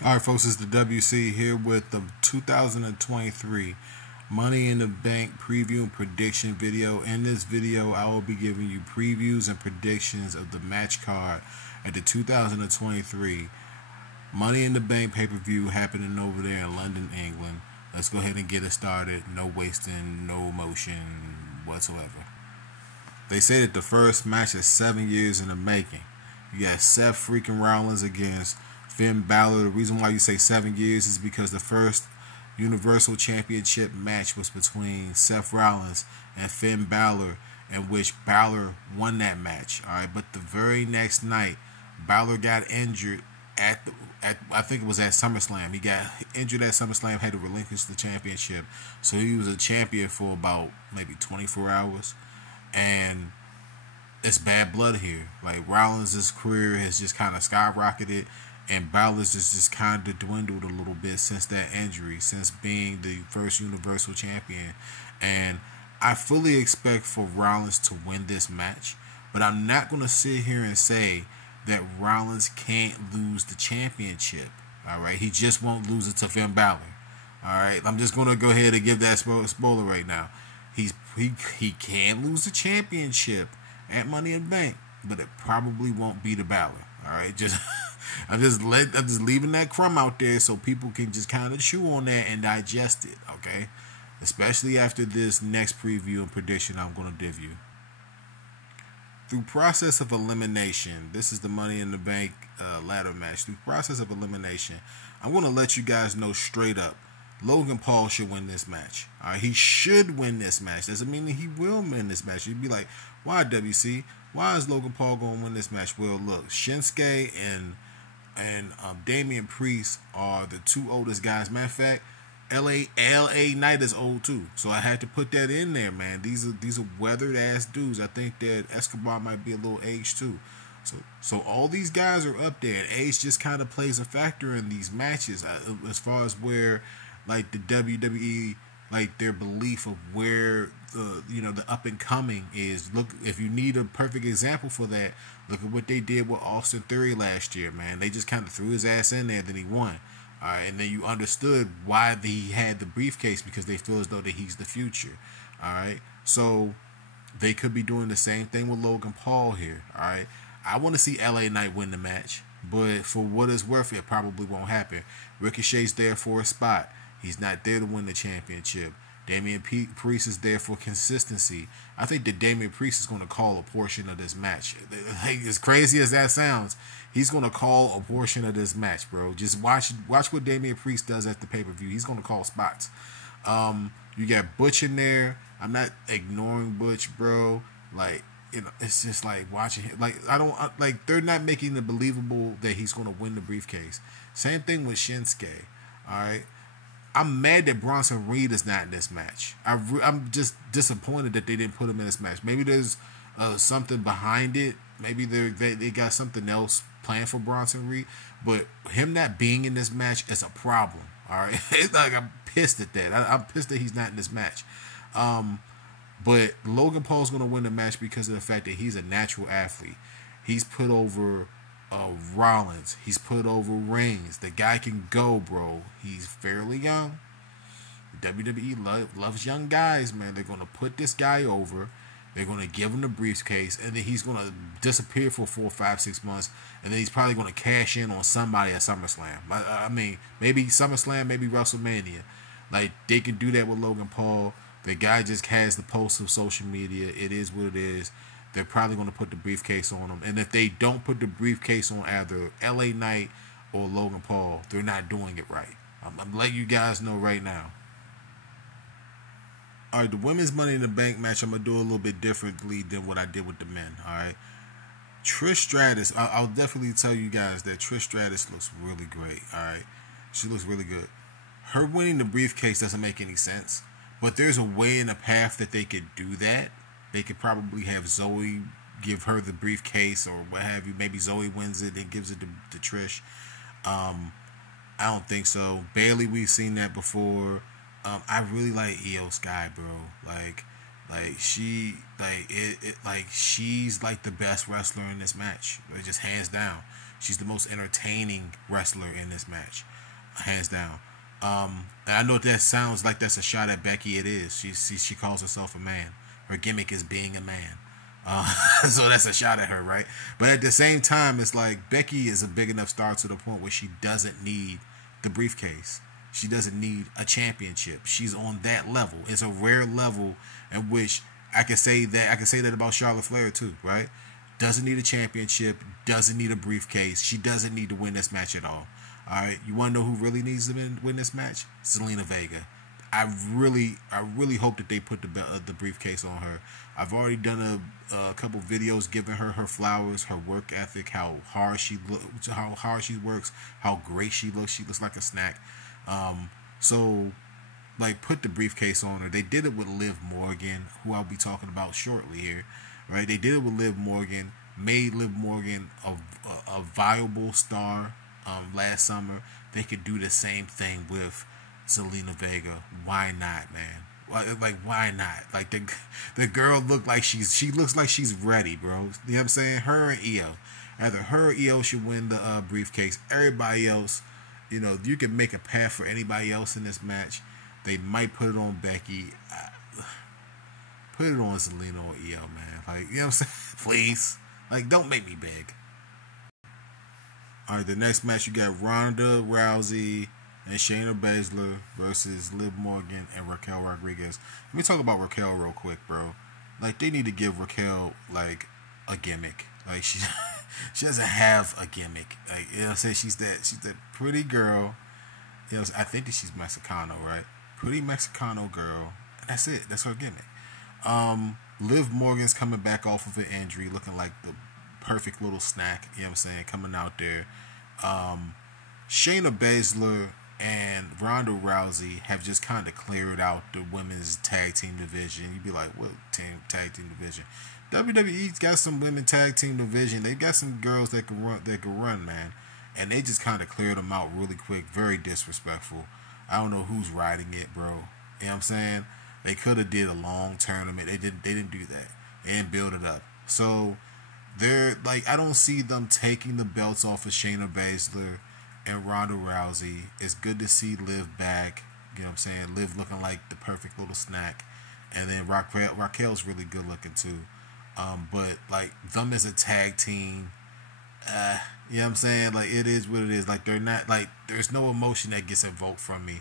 Alright, folks, it's the WC here with the 2023 Money in the Bank preview and prediction video. In this video, I will be giving you previews and predictions of the match card at the 2023 Money in the Bank pay-per-view happening over there in London, England. Let's go ahead and get it started. No wasting, no motion whatsoever. They say that the first match is 7 years in the making. You got Seth freaking Rollins against Finn Balor. The reason why you say 7 years is because the first Universal Championship match was between Seth Rollins and Finn Balor, in which Balor won that match. All right, but the very next night, Balor got injured at I think it was at SummerSlam. He got injured at SummerSlam, had to relinquish the championship, so he was a champion for about maybe 24 hours, and it's bad blood here. Like, Rollins' career has just kind of skyrocketed, and Balor's just kind of dwindled a little bit since that injury, since being the first Universal Champion. And I fully expect for Rollins to win this match, but I'm not going to sit here and say that Rollins can't lose the championship. All right, he just won't lose it to Finn Balor. All right, I'm just going to go ahead and give that spoiler right now. He can lose the championship at Money in the Bank, but it probably won't be the Balor. All right, I'm just leaving that crumb out there so people can just kind of chew on that and digest it. Okay, especially after this next preview and prediction I'm going to give you. Through process of elimination, this is the Money in the Bank ladder match. Through process of elimination, I'm going to let you guys know straight up, Logan Paul should win this match. All right, he should win this match. Doesn't mean that he will win this match. You'd be like, why, WC? Why is Logan Paul going to win this match? Well, look, Shinsuke and Damian Priest are the two oldest guys. Matter of fact, LA Knight is old too, so I had to put that in there, man. These are weathered ass dudes. I think that Escobar might be a little aged too. So all these guys are up there, and age just kind of plays a factor in these matches as far as where, like, the WWE, like, their belief of where the up and coming is. Look, if you need a perfect example for that, look at what they did with Austin Theory last year, man. They just kind of threw his ass in there, then he won. All right, and then you understood why he had the briefcase, because they feel as though that he's the future. All right, so they could be doing the same thing with Logan Paul here. All right, I want to see LA Knight win the match, but for what it's worth, it probably won't happen. Ricochet's there for a spot. He's not there to win the championship. Damian Priest is there for consistency. I think that Damian Priest is going to call a portion of this match. Like, as crazy as that sounds, he's going to call a portion of this match, bro. Just watch what Damian Priest does at the pay-per-view. He's going to call spots. You got Butch in there. I'm not ignoring Butch, bro. Like, it's just like watching him. Like, they're not making it believable that he's going to win the briefcase. Same thing with Shinsuke. All right. I'm mad that Bronson Reed is not in this match. I'm just disappointed that they didn't put him in this match. Maybe there's something behind it. Maybe they got something else planned for Bronson Reed. But him not being in this match is a problem. All right, it's like, I'm pissed at that. I'm pissed that he's not in this match. But Logan Paul's going to win the match because of the fact that he's a natural athlete. He's put over Rollins. He's put over Reigns. The guy can go, bro. He's fairly young. WWE loves young guys, man. They're going to put this guy over. They're going to give him the briefcase, and then he's going to disappear for 4, 5, 6 months, and then he's probably going to cash in on somebody at SummerSlam. I mean, maybe SummerSlam, maybe WrestleMania. Like, they can do that with Logan Paul. The guy just has the pulse of social media. It is what it is. They're probably going to put the briefcase on him. And if they don't put the briefcase on either LA Knight or Logan Paul, they're not doing it right. I'm letting you guys know right now. All right, the women's Money in the Bank match, I'm going to do a little bit differently than what I did with the men. All right. Trish Stratus, I'll definitely tell you guys that Trish Stratus looks really great. All right. She looks really good. Her winning the briefcase doesn't make any sense. But there's a way and a path that they could do that. They could probably have Zoey give her the briefcase or what have you. Maybe Zoey wins it and gives it to Trish. I don't think so. Bayley, we've seen that before. I really like Io Sky, bro. She's like the best wrestler in this match. Just hands down. She's the most entertaining wrestler in this match, hands down. And I know that sounds like that's a shot at Becky. It is. She calls herself a man. Her gimmick is being a man. So that's a shot at her, right? But at the same time, it's like Becky is a big enough star to the point where she doesn't need the briefcase. She doesn't need a championship. She's on that level. It's a rare level in which I can say that about Charlotte Flair too, right? Doesn't need a championship. Doesn't need a briefcase. She doesn't need to win this match at all. All right, you want to know who really needs to win this match? Zelina Vega. I really hope that they put the briefcase on her. I've already done a couple videos giving her flowers, her work ethic, how hard she works, how great she looks. She looks like a snack. So, like, put the briefcase on her. They did it with Liv Morgan, who I'll be talking about shortly here, right? They did it with Liv Morgan, made Liv Morgan a viable star last summer. They could do the same thing with Zelina Vega. Why not, man? Like, why not? Like, the girl looks like she's ready, bro. You know what I'm saying? Her and Io. Either her or Io should win the briefcase. Everybody else, you know, you can make a path for anybody else in this match. They might put it on Becky. Put it on Zelina or Io, man. Like, you know what I'm saying? Please. Like, don't make me beg. Alright, the next match you got Ronda Rousey and Shayna Baszler versus Liv Morgan and Raquel Rodriguez. Let me talk about Raquel real quick, bro. Like, they need to give Raquel, like, a gimmick. Like, she doesn't have a gimmick. Like, you know what I'm saying? She's that pretty girl. You know, I think that she's Mexicano, right? Pretty Mexicano girl. That's it. That's her gimmick. Liv Morgan's coming back off of an injury, looking like the perfect little snack. You know what I'm saying? Coming out there. Shayna Baszler and Ronda Rousey have just kind of cleared out the women's tag team division. You'd be like, what tag team division? WWE's got some women tag team division. They got some girls that can run, man. And they just kind of cleared them out really quick. Very disrespectful. I don't know who's riding it, bro. You know what I'm saying? They could have did a long tournament. They didn't do that. They didn't build it up. So they're like, I don't see them taking the belts off of Shayna Baszler and Ronda Rousey. It's good to see Liv back. You know what I'm saying? Liv looking like the perfect little snack. And then Raquel's really good looking too. But like them as a tag team, you know what I'm saying? Like, it is what it is. Like, they're not, like, there's no emotion that gets invoked from me.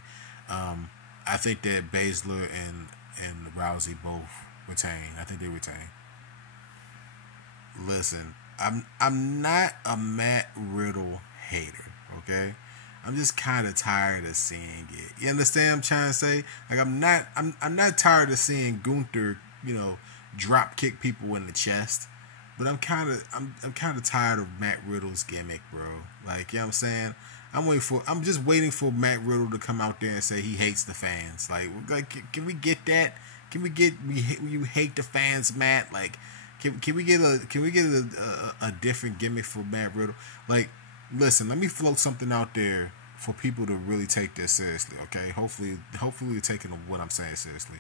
I think that Baszler and Rousey both retain. I think they retain. Listen, I'm not a Matt Riddle hater, okay? I'm just kind of tired of seeing it. You understand what I'm trying to say? Like, I'm not tired of seeing Gunther, you know, drop kick people in the chest. But I'm kind of tired of Matt Riddle's gimmick, bro. Like, you know what I'm saying? I'm just waiting for Matt Riddle to come out there and say he hates the fans. Like can we get that? Can we get you hate the fans, Matt? Like, can we get a different gimmick for Matt Riddle? Like, listen, let me float something out there for people to really take this seriously, okay? Hopefully you're taking what I'm saying seriously.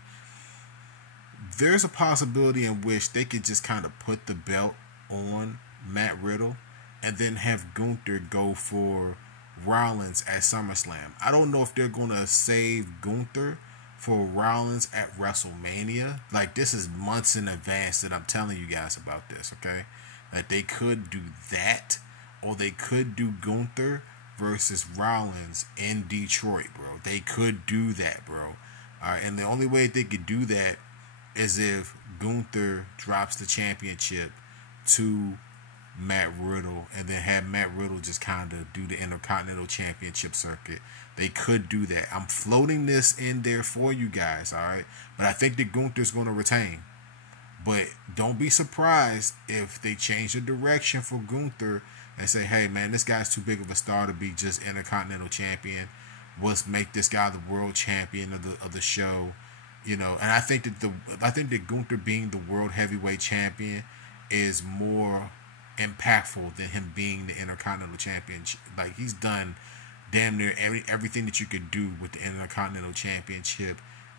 There's a possibility in which they could just kind of put the belt on Matt Riddle and then have Gunther go for Rollins at SummerSlam. I don't know if they're going to save Gunther for Rollins at WrestleMania. Like, this is months in advance that I'm telling you guys about this, okay? That they could do that, or they could do Gunther versus Rollins in Detroit, bro. They could do that, bro. All right, and the only way they could do that is if Gunther drops the championship to Matt Riddle and then have Matt Riddle just kind of do the Intercontinental Championship circuit. They could do that. I'm floating this in there for you guys, all right? But I think that Gunther's going to retain. But don't be surprised if they change the direction for Gunther and say, hey, man, this guy's too big of a star to be just Intercontinental Champion. Let's make this guy the world champion of the show. You know, and I think that Gunther being the world heavyweight champion is more impactful than him being the Intercontinental Champion. Like, he's done damn near everything that you could do with the Intercontinental Championship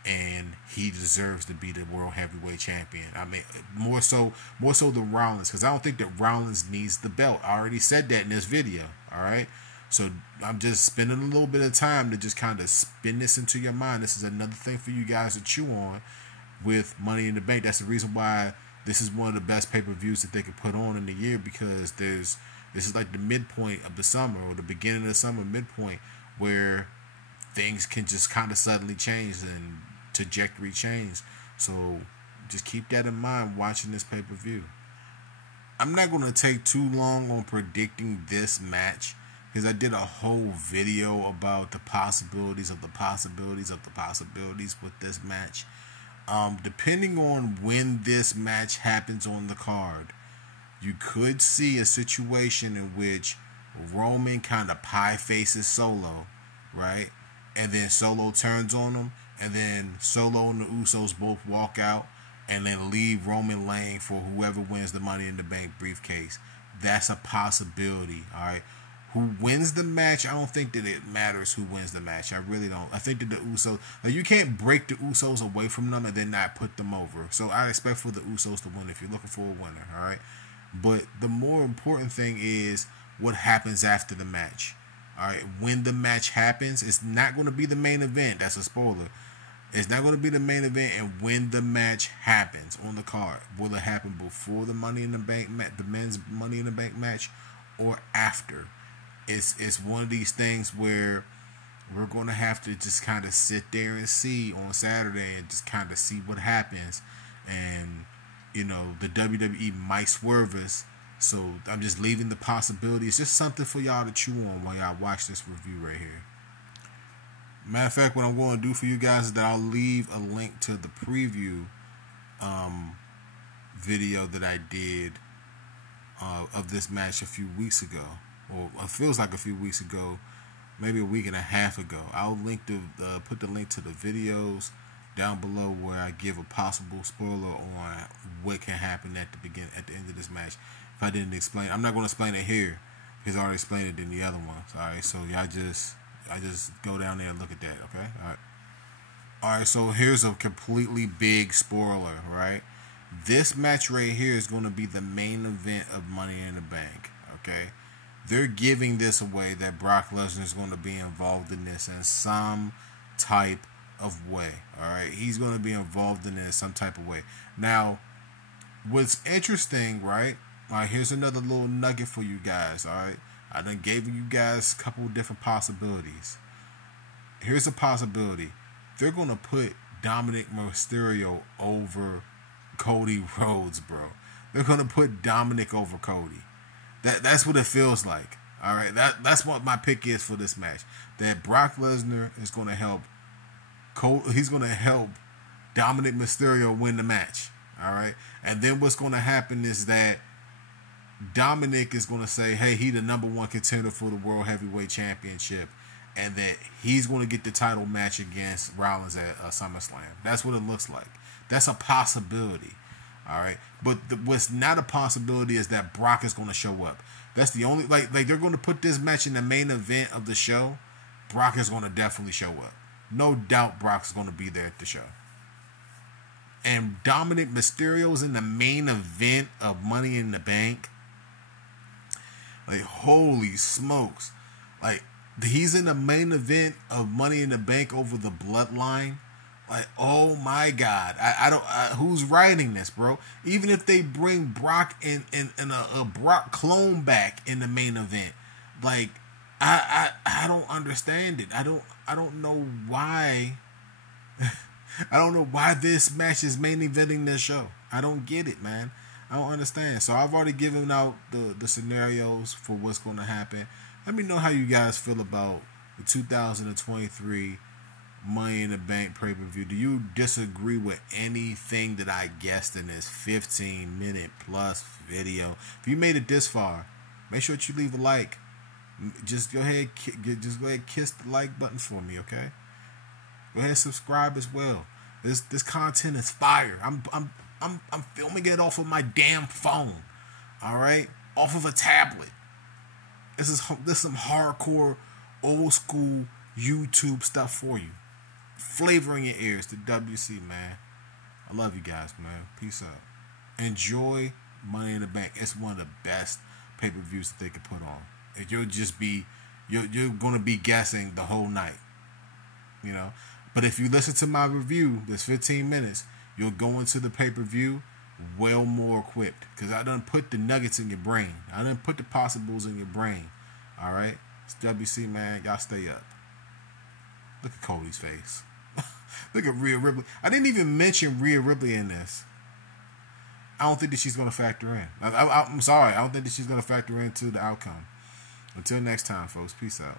and he deserves to be the World Heavyweight Champion. I mean, more so than Rollins, because I don't think that Rollins needs the belt. I already said that in this video, all right? So I'm just spending a little bit of time to just kind of spin this into your mind. This is another thing for you guys to chew on with Money in the Bank. That's the reason why this is one of the best pay-per-views that they could put on in the year, because this is like the midpoint of the summer, or the beginning of the summer midpoint, where things can just kind of suddenly change and trajectory change. So just keep that in mind watching this pay-per-view. I'm not going to take too long on predicting this match, because I did a whole video about the possibilities of the possibilities of the possibilities with this match. Depending on when this match happens on the card, you could see a situation in which Roman kind of pie faces Solo, right? And then Solo turns on him, and then Solo and the Usos both walk out and then leave Roman laying for whoever wins the Money in the Bank briefcase. That's a possibility, all right? Who wins the match, I don't think that it matters who wins the match. I really don't. I think that the Usos, like, you can't break the Usos away from them and then not put them over. So I expect for the Usos to win if you're looking for a winner, all right? But the more important thing is what happens after the match. All right, when the match happens, it's not going to be the main event. That's a spoiler. It's not going to be the main event. And when the match happens on the card, will it happen before the Money in the Bank, the men's Money in the Bank match, or after? It's one of these things where we're going to have to just kind of sit there and see on Saturday and just kind of see what happens. And, you know, the WWE might swerve us. So I'm just leaving the possibility. It's just something for y'all to chew on while y'all watch this review right here. Matter of fact, what I'm going to do for you guys is that I'll leave a link to the preview video that I did of this match a few weeks ago. Or it feels like a few weeks ago, maybe a week and a half ago. I'll link to put the link to the videos down below where I give a possible spoiler on what can happen at the end of this match. If I didn't explain, I'm not going to explain it here because I already explained it in the other ones. All right, so y'all just go down there and look at that. Okay, all right. So here's a completely big spoiler. Right, this match right here is going to be the main event of Money in the Bank. Okay. They're giving this away that Brock Lesnar is going to be involved in this in some type of way. All right, he's going to be involved in this some type of way. Now, what's interesting, right? All right, here's another little nugget for you guys. All right, I done gave you guys a couple of different possibilities. Here's a possibility: they're going to put Dominic Mysterio over Cody Rhodes, bro. They're going to put Dominic over Cody. That's what it feels like. All right, that's what my pick is for this match. That Brock Lesnar is going to help he's going to help Dominic Mysterio win the match. All right, and then what's going to happen is that Dominic is going to say, "Hey, he the #1 contender for the World Heavyweight Championship," and that he's going to get the title match against Rollins at SummerSlam. That's what it looks like. That's a possibility. All right, but what's not a possibility is that Brock is going to show up. That's the only like they're going to put this match in the main event of the show. Brock is going to definitely show up. No doubt, Brock's going to be there at the show. And Dominic Mysterio's in the main event of Money in the Bank. Like, holy smokes! Like, he's in the main event of Money in the Bank over the Bloodline. Like, oh my God! I don't. Who's writing this, bro? Even if they bring Brock in a Brock clone back in the main event, like, I don't understand it. I don't know why. I don't know why this match is main eventing this show. I don't get it, man. I don't understand. So I've already given out the scenarios for what's going to happen. Let me know how you guys feel about the 2023 Money in the Bank pay-per-view. Do you disagree with anything that I guessed in this 15-minute plus video? If you made it this far, make sure that you leave a like. Just go ahead, kiss the like button for me, okay? Go ahead and subscribe as well. This content is fire. I'm filming it off of my damn phone. All right, off of a tablet. This is some hardcore, old school YouTube stuff for you. flavor in your ears. The WC, man. I love you guys, man. Peace out. Enjoy Money in the Bank. It's one of the best pay-per-views that they could put on. You'll just be, you're going to be guessing the whole night. You know? But if you listen to my review, this 15 minutes, you'll go into the pay-per-view well more equipped. Because I done put the nuggets in your brain. I done put the possibles in your brain. Alright? It's WC, man. Y'all stay up. Look at Cody's face. Look at Rhea Ripley. I didn't even mention Rhea Ripley in this. I don't think that she's going to factor in. I'm sorry. I don't think that she's going to factor into the outcome. Until next time, folks. Peace out.